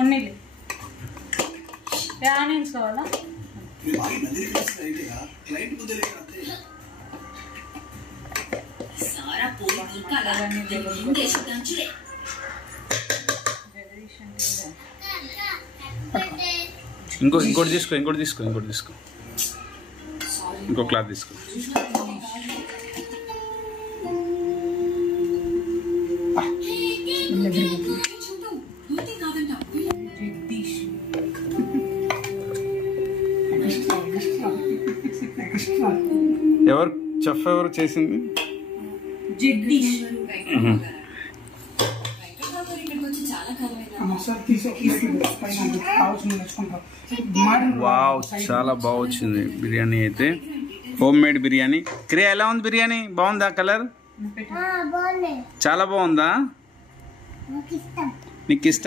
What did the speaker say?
ఉన్నీళ్ళు onions కావాలా ఇంకోటి తీసుకో ఇంకో క్లాత్ తీసుకో. ఎవరు చెఫ్ ఎవరు చేసింది? వావ్, చాలా బాగా వచ్చింది బిర్యానీ అయితే. Home made biryani. క్రియా ఎలా ఉంది బిర్యానీ? బాగుందా? కలర్ చాలా బాగుందా? నీకు ఇష్టం?